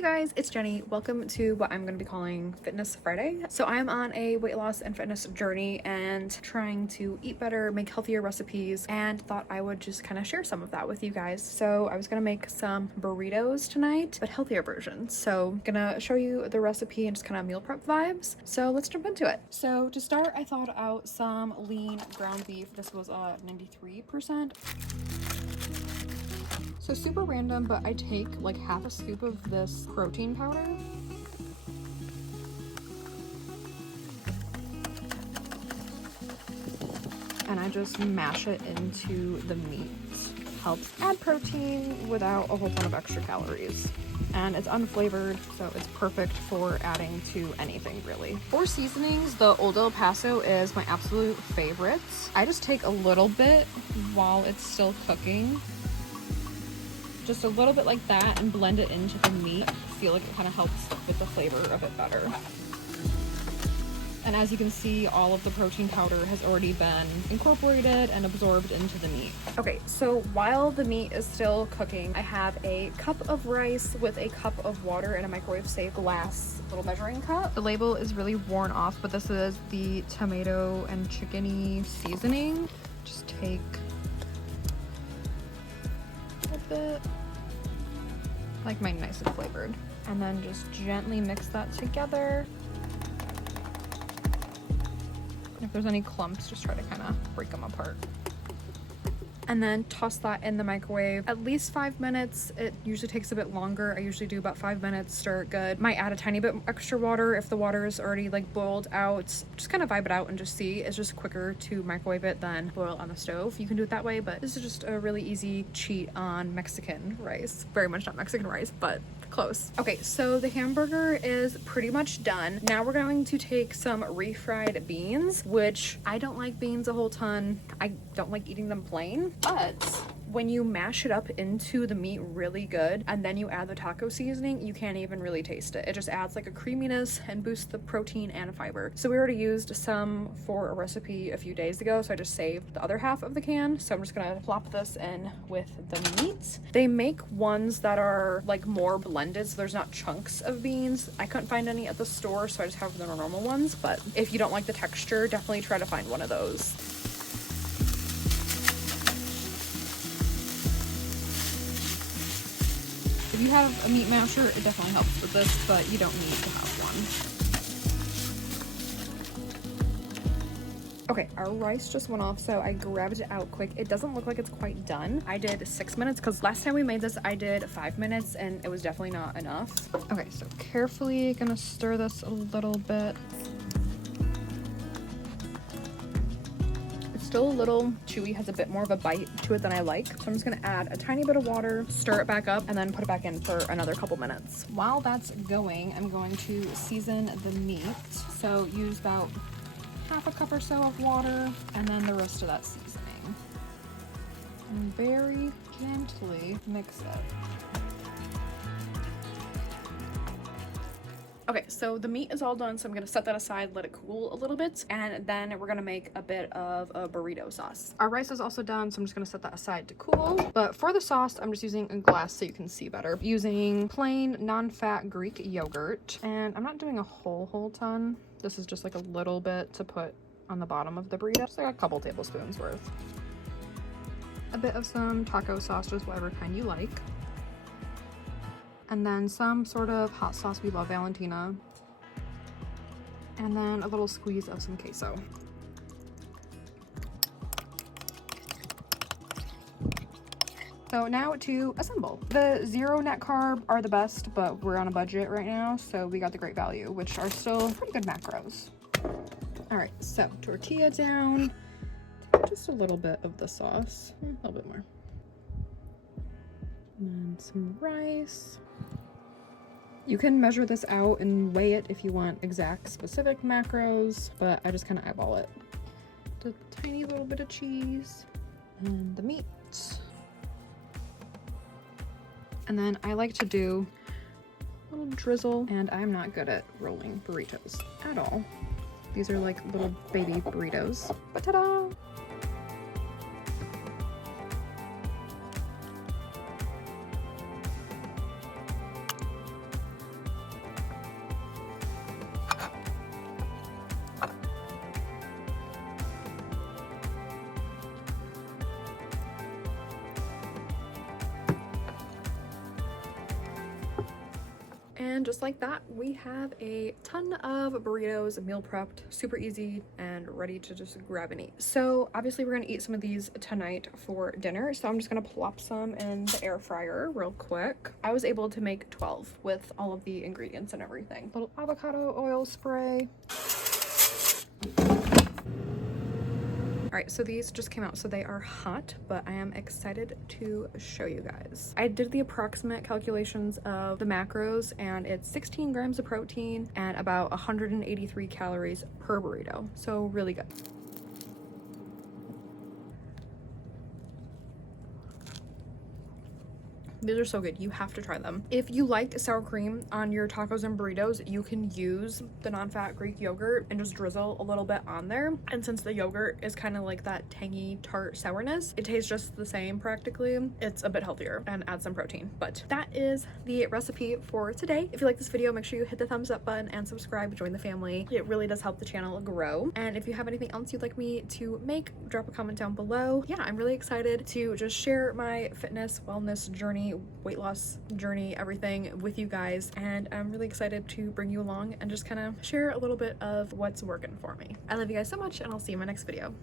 Hey guys, it's Jenny. Welcome to what I'm going to be calling Fitness Friday. So I'm on a weight loss and fitness journey and trying to eat better, make healthier recipes, and thought I would just kind of share some of that with you guys. So I was going to make some burritos tonight, but healthier versions. So I'm going to show you the recipe and just kind of meal prep vibes. So let's jump into it. So to start, I thought out some lean ground beef. This was 93%. So super random, but I take like half a scoop of this protein powder. And I just mash it into the meat. Helps add protein without a whole ton of extra calories. And it's unflavored, so it's perfect for adding to anything really. For seasonings, the Old El Paso is my absolute favorite. I just take a little bit while it's still cooking. Just a little bit like that and blend it into the meat. I feel like it kind of helps with the flavor of it better. And as you can see, all of the protein powder has already been incorporated and absorbed into the meat. Okay, so while the meat is still cooking, I have a cup of rice with a cup of water in a microwave-safe glass little measuring cup. The label is really worn off, but this is the tomato and chickeny seasoning. Just take a bit, like mine nice and flavored, and then just gently mix that together. If there's any clumps, just try to kind of break them apart. And then toss that in the microwave at least 5 minutes. It usually takes a bit longer. I usually do about 5 minutes, stir it good. Might add a tiny bit extra water if the water is already like boiled out. Just kind of vibe it out and just see. It's just quicker to microwave it than boil on the stove. You can do it that way, but this is just a really easy cheat on Mexican rice. Very much not Mexican rice, but close. Okay, so the hamburger is pretty much done. Now we're going to take some refried beans, which I don't like beans a whole ton. I don't like eating them plain, but when you mash it up into the meat really good and then you add the taco seasoning, you can't even really taste it. It just adds like a creaminess and boosts the protein and fiber. So we already used some for a recipe a few days ago, so I just saved the other half of the can. So I'm just gonna plop this in with the meat. They make ones that are like more blended, so there's not chunks of beans. I couldn't find any at the store, so I just have the normal ones, but if you don't like the texture, definitely try to find one of those. If you have a meat masher, it definitely helps with this, but you don't need to have one. Okay, our rice just went off, so I grabbed it out quick. It doesn't look like it's quite done. I did 6 minutes because last time we made this, I did 5 minutes and it was definitely not enough. Okay, so carefully gonna stir this a little bit. Still a little chewy, has a bit more of a bite to it than I like. So I'm just gonna add a tiny bit of water, stir it back up, and then put it back in for another couple minutes. While that's going, I'm going to season the meat. So use about half a cup or so of water, and then the rest of that seasoning. And very gently mix it. Okay, so the meat is all done, so I'm gonna set that aside, let it cool a little bit, and then we're gonna make a bit of a burrito sauce. Our rice is also done, so I'm just gonna set that aside to cool. But for the sauce, I'm just using a glass so you can see better. Using plain, non-fat Greek yogurt, and I'm not doing a whole ton. This is just like a little bit to put on the bottom of the burrito, just like a couple tablespoons worth. A bit of some taco sauce, just whatever kind you like. And then some sort of hot sauce. We love Valentina. And then a little squeeze of some queso. So now to assemble. The zero net carb are the best, but we're on a budget right now, so we got the Great Value, which are still pretty good macros. All right, so tortilla down. Just a little bit of the sauce, a little bit more. And then some rice. You can measure this out and weigh it if you want exact specific macros, but I just kind of eyeball it. Just a tiny little bit of cheese and the meat. And then I like to do a little drizzle, and I'm not good at rolling burritos at all. These are like little baby burritos. But ta-da! And just like that, we have a ton of burritos meal prepped, super easy and ready to just grab and eat. So obviously we're gonna eat some of these tonight for dinner. So I'm just gonna plop some in the air fryer real quick. I was able to make 12 with all of the ingredients and everything. Little avocado oil spray. All right, so these just came out, so they are hot, but I am excited to show you guys. I did the approximate calculations of the macros, and it's 16 grams of protein and about 183 calories per burrito. So really good. These are so good. You have to try them. If you like sour cream on your tacos and burritos, you can use the non-fat Greek yogurt and just drizzle a little bit on there. And since the yogurt is kind of like that tangy tart sourness, it tastes just the same practically. It's a bit healthier and adds some protein. But that is the recipe for today. If you like this video, make sure you hit the thumbs up button and subscribe, join the family. It really does help the channel grow. And if you have anything else you'd like me to make, drop a comment down below. Yeah, I'm really excited to just share my fitness, wellness journey, weight loss journey, everything with you guys, and I'm really excited to bring you along and just kind of share a little bit of what's working for me. I love you guys so much, and I'll see you in my next video.